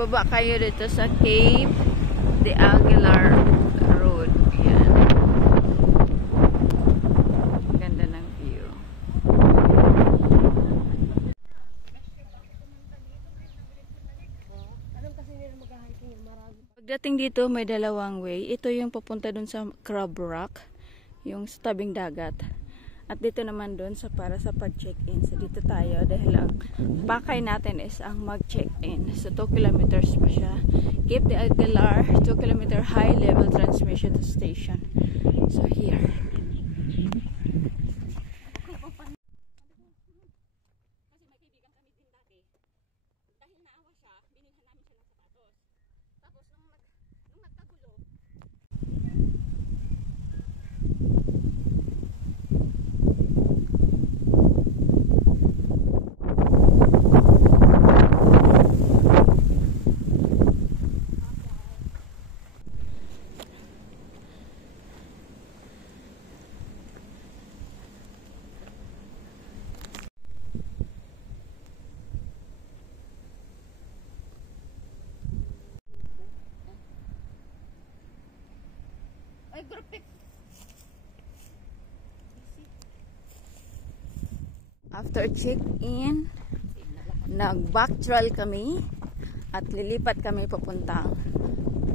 Baba kayo dito sa Cape de Aguilar Road. Yan. Ganda ng view. Pagdating dito may dalawang way. Ito yung papunta dun sa Crab Rock, yung sa tabing dagat. At dito naman dun sa para sa pag-check-in. So dito tayo dahil ang pakay natin is ang mag-check-in. So 2 kilometers pa siya. Cape de Aguilar, 2 kilometer high level transmission station. So here. After check-in, nag-back trail kami at lilipat kami papuntang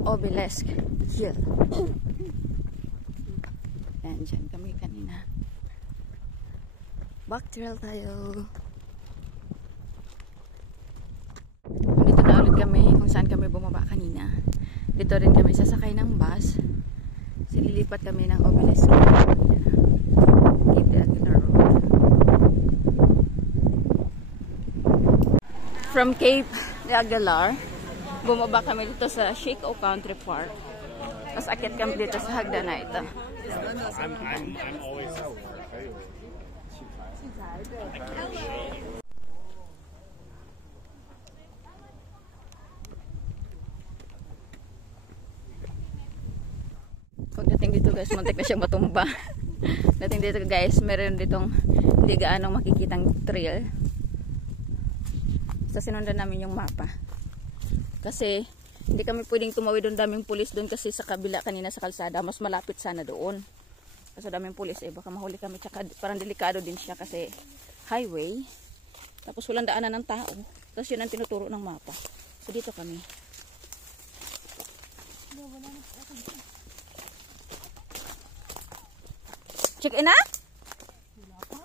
Obelisk Hill. Yan, dyan kami kanina. Back trail tayo. Dito na ulit kami kung saan kami bumaba kanina. Dito rin kami sasakay ng bus. Sililipat kami ng Obelisk Hill. Cape de Aguilar Road. From Cape de Aguilar, bumaba kami dito sa Shiko Country Park. Tapos akit kami dito sa hagdan na ito. I'm always Pagdating dito guys, muntik na siyang matumba. Dating dito guys, meron ditong hindi gaanong makikitang trail. So sinundan namin yung mapa. Kasi hindi kami pwedeng tumawid doon, daming pulis doon kasi sa kabila kanina sa kalsada, mas malapit sana doon. Kasi daming pulis baka mahuli kami, tsaka parang delikado din siya kasi highway. Tapos walang daanan ng tao. Tapos yun ang tinuturo ng mapa. So dito kami. Check in na? Wala pa.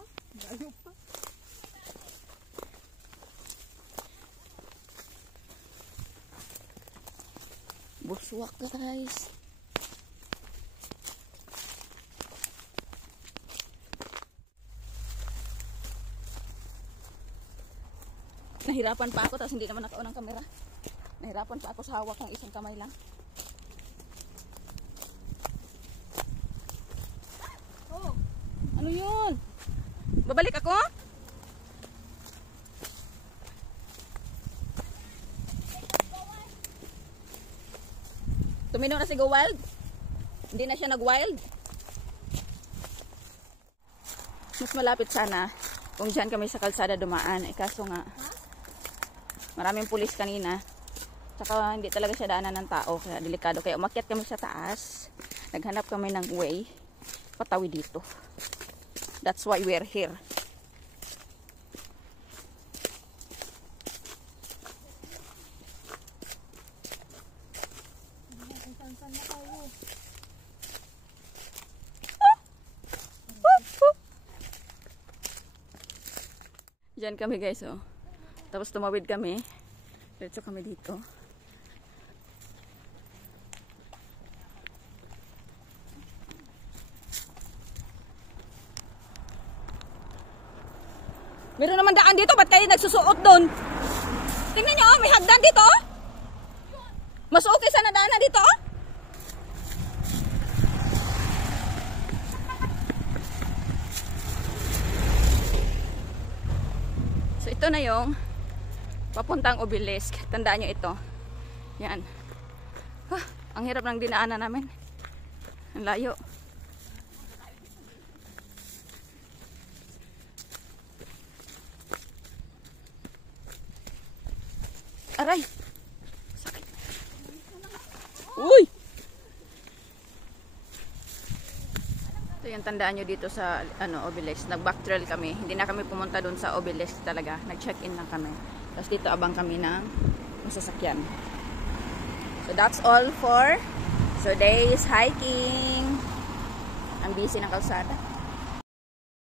Layo pa. Buswak guys. Nahirapan pa ako tapos hindi naman nakaon ang kamera. Nahirapan pa ako sa hawak ng isang kamay lang. Oh, ano yun? Babalik ako? Tuminaw na si Go Wild? Hindi na siya nag-wild? Mas malapit sana kung dyan kami sa kalsada dumaan. Kaso nga, maraming pulis kanina. Tsaka hindi talaga siya daanan ng tao. Kaya delikado. Kaya umakyat kami sa taas. Naghanap kami ng way. Patawid dito. That's why we're here. Diyan kami guys oh. Tapos tumawid kami. Diretso kami dito. Meron naman daan dito, ba't kayo nagsusuot doon? Tingnan nyo, may hagdan dito. Mas okay sana daanan dito. So ito na yung papuntang Obelisk. Tandaan nyo ito. Yan. Ang hirap ng dinaanan namin. Ang layo. Aray! Uy! Ito yung tandaan nyo dito sa obelisk. Nag-back trail kami. Hindi na kami pumunta dun sa obelisk talaga. Nag-check-in lang kami. Tapos dito abang kami ng masasakyan. So that's all for today's hiking. Ang busy ng kalsada.